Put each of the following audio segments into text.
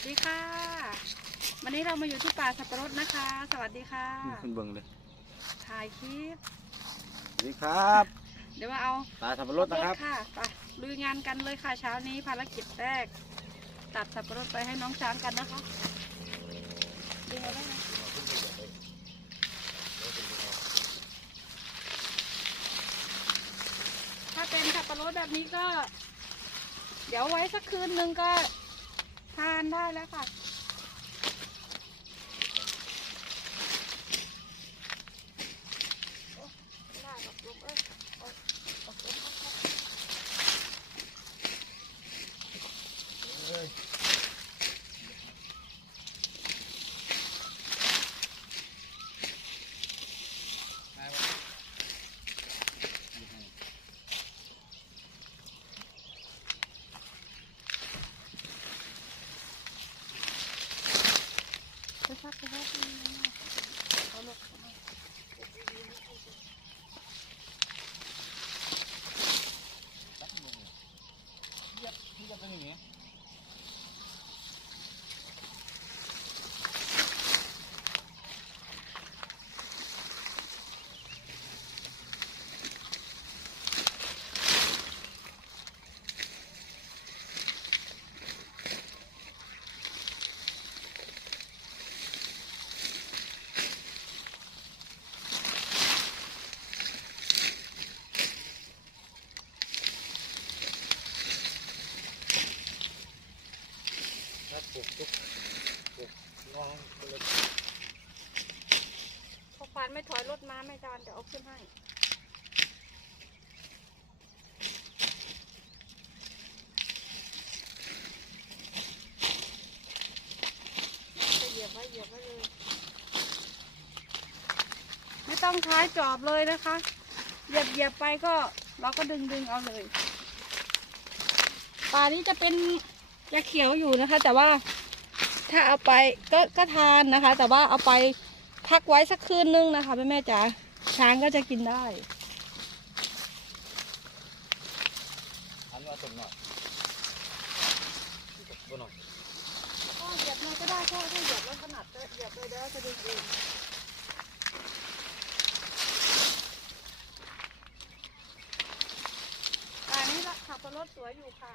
วัสดีค่ะ วันนี้เรามาอยู่ที่ป่าสับปะรดนะคะ สวัสดีค่ะนี่คุณเบิ่งเลยถ่ายคลิปสวัสดีครับ เดี๋ยวมาเอาตาสับปะรดนะครับค่ะไปลุยงานกันเลยค่ะเช้านี้ภารกิจแรก ตัดสับปะรดไปให้น้องช้างกันนะคะดึงเอาได้ไหมถ้าเป็นสับปะรดแบบนี้ก็ เดี๋ยวไว้สักคืนนึงก็ ทานได้แล้วค่ะ ได้ดอกลมเอ้ยเอาดอกลมครับครับไปครับไปครับเอาลูกเอามา ครับปลูกทุกปลูกงองไป เลยพอควานไม่ถอยรถมาไม่จานเดี๋ยวเอาขึ้นให้จะเหยียบไว้เหยียบไว้เลย ไม่ต้องใช้จอบเลยนะคะ เหยียบเหยียบไปก็เราก็ดึงดึงเอาเลยป่านี้จะเป็นยาเขียวอยู่นะคะ แต่ว่า ถ้าเอาไปก็ก็ทานนะคะ แต่ว่าเอาไปพักไว้สักคืนนึงนะคะแม่แม่จ๋าช้างก็จะกินได้อันว่าตรงหน่อยบนหน่อยก็เหยียบเลยก็ได้ถ้าถ้าเหยียบแล้วถนัดก็เหยียบเลยเดี๋ยวจะดึงเองแต่อันนี้ละขับรถสวยอยู่ค่ะ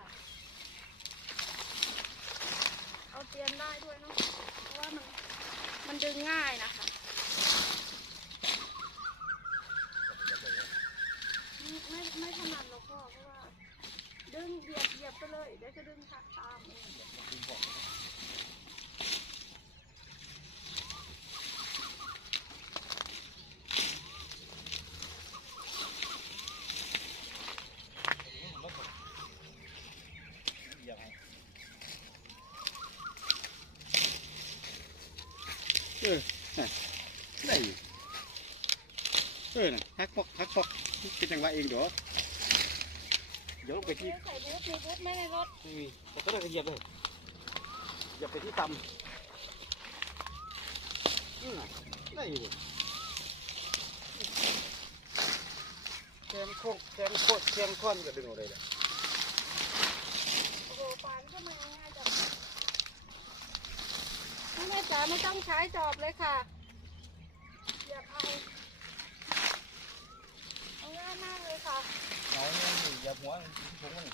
เอาเตียนได้ด้วยเนาะเพราะว่ามันมันดึงง่ายนะคะไม่ไม่ไม่ถนัดหรอกพ่อเพราะว่า ดึงเหยียบเหยียบไปเลยเดี๋ยวจะดึงตามเอง เออน่ะได้อยู่เออน่ะฮั กปอกฮักปอกเป็นจังหวะเองเดี๋ยวเดี๋ยวลงไปที่ใส่บูทมีบูทไหมในรถไม่มีแต่ก็ได้กระเหยียบเลยเหยียบไปที่ต่ำอืมได้อยู่ดิแขนโค้งแขนโคตรแขนค้อนก็ดึงออกเลยแหละโอ้โหปานก็ไม่ง่ายจังแม่แม่จ๋าไม่ต้องใช้จอบเลยค่ะเหยียบเอาเอาง่าย มากเลยค่ะเอาเนี่ยนี่เหยียบหัวมันถุงมัน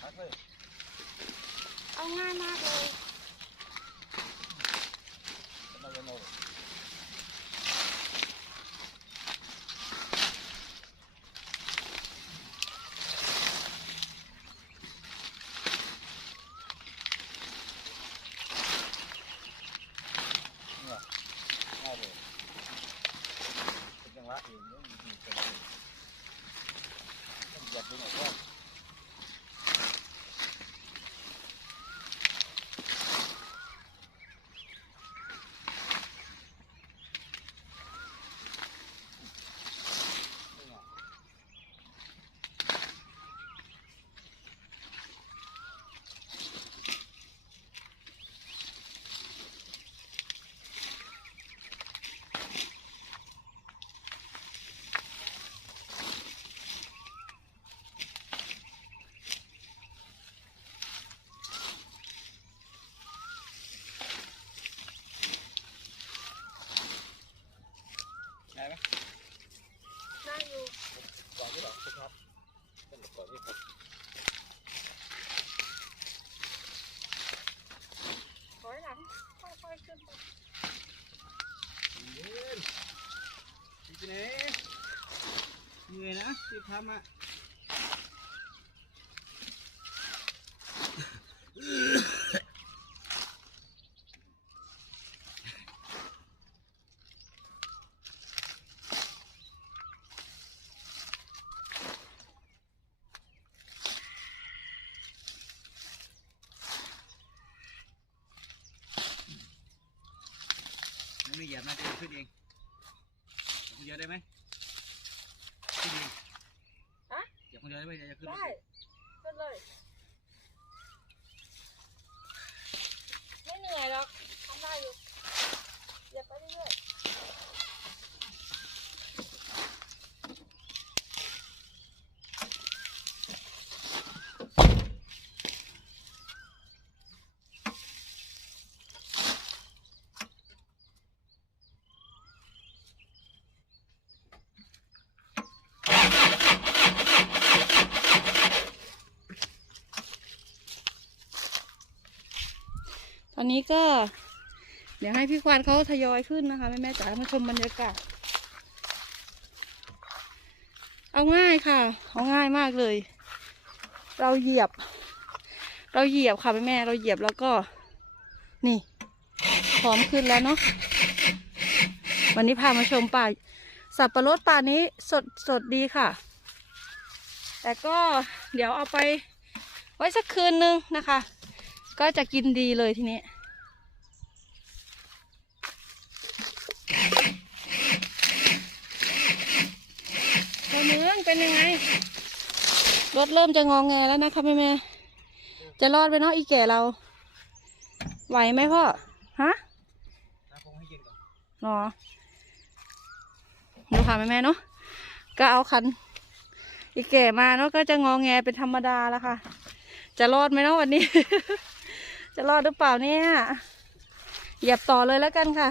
ฮักเลยเอาง่ายมากเลยเราจะเอา เนี่ยง่ายเลยเป็นจังหวะเองเนี่ยมีเป็นเองต้องเหยียบไปหน่อยก่อน เลยเหนื่อย นะที่ทำอะไม่เหยียบนะจะขึ้นเอง คนเดียวได้ไหมขึ้นเองฮะเหยียบคนเดียวได้ไหมจะขึ้นได้ขึ้นเลย ไม่เหนื่อยหรอกทำได้อยู่อย่าไปเรื่อยๆ ต อนนี้ก็ เดี๋ยวให้พี่ควานเขาทยอยขึ้นนะคะแม่แม่ๆจ๋ามาชมบรรยากาศ เอาง่ายค่ะ เอาง่ายมากเลย เราเหยียบ เราเหยียบค่ะแม่แม่ๆเราเหยียบแล้วก็ นี่พร้อมขึ้นแล้วเนาะวันนี้พามาชมป่าสับปะรดป่านี้สดสดดีค่ะ แต่ก็เดี๋ยวเอาไปไว้สักคืนนึงนะคะ ก็จะกินดีเลยทีนี้ ตัว เมืองเป็นยังไง รถเริ่มจะงองแงแล้วนะคะแม่แม่ๆจะรอดไปเนาะอีแก่เรา ไหวไหมพ่อ ฮะน้ำคงให้เย็นก่อนรอดูค่ะแม่แม่ๆเนาะ ก็เอาคัน อีแก่มาเนาะก็จะงองแงเป็นธรรมดาแล้วค่ะ จะรอดไหมเนาะวันนี้ จะรอดหรือเปล่าเนี่ย เหยียบต่อเลยแล้วกันค่ะ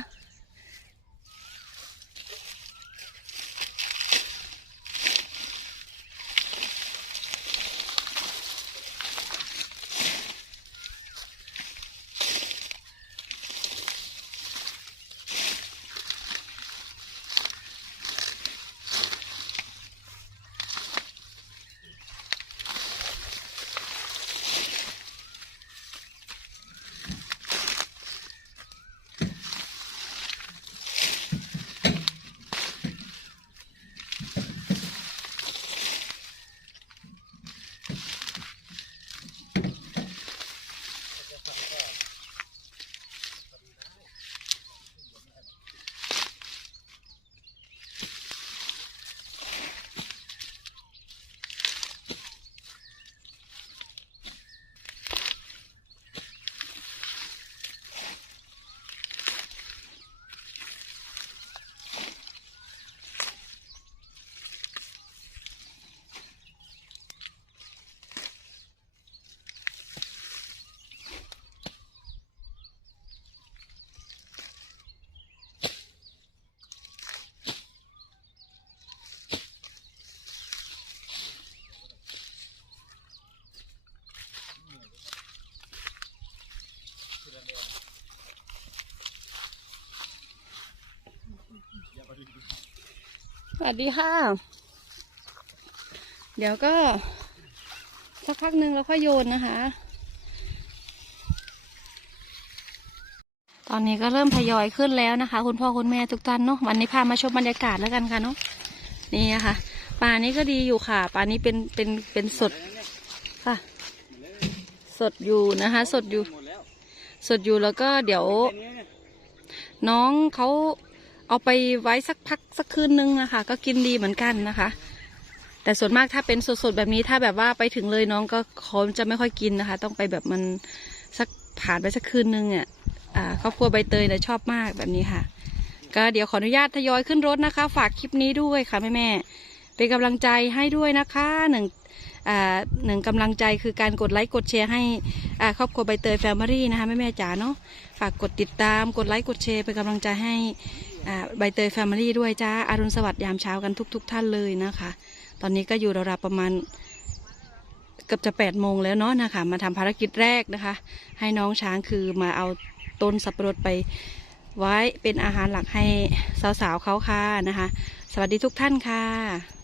ส วัสดีค่ะ เดี๋ยวก็สักพักหนึ่งเราค่อยโยนนะคะ ตอนนี้ก็เริ่มทยอยขึ้นแล้วนะคะ คุณพ่อคุณแม่ทุกท่านเนาะวันนี้พามาชมบรรยากาศแล้วกันค่ะเนาะนี่นะคะป่านี้ก็ดีอยู่ค่ะป่านี้เป็นเป็นเป็นสดค่ะ สดอยู่นะคะ สดอยู่ สดอยู่แล้วก็เดี๋ยว น้องเขา เอาไปไว้สักพักสักคืนนึงนะคะ ก็กินดีเหมือนกันนะคะ แต่ส่วนมากถ้าเป็นสดๆแบบนี้ถ้าแบบว่าไปถึงเลยน้องก็เขาจะไม่ค่อยกินนะคะ ต้องไปแบบมันสักผ่านไปสักคืนนึงอะครอบครัวใบเตยนี่ยชอบมากแบบนี้ค่ะ ก็เดี๋ยวขออนุญาตทยอยขึ้นรถนะคะ ฝากคลิปนี้ด้วยค่ะแม่แม่เป็นกำลังใจให้ด้วยนะคะหนึ่งหนึ่งกำลังใจคือการกดไลค์กดแชร์ให้อาครอบครัวใบเตยแฟมิลี่นะคะแม่แม่จ๋าเนาะฝากกดติดตามกดไลค์กดแชร์เป็นกำลังใจให้ ใบเตยแฟมิลี่ด้วยจ้าอารุณสวัสดิ์ยามเช้ากันทุกๆท่านเลยนะคะ ตอนนี้ก็อยู่ราวๆประมาณเกือบจะ8ปดโมงแล้วเนาะนะคะ มาทำภารกิจแรกนะคะ ให้น้องช้างคือมาเอาต้นสับปะรดไปไว้เป็นอาหารหลักให้สาวๆเขาค่ะนะคะ สวัสดีทุกท่านค่ะ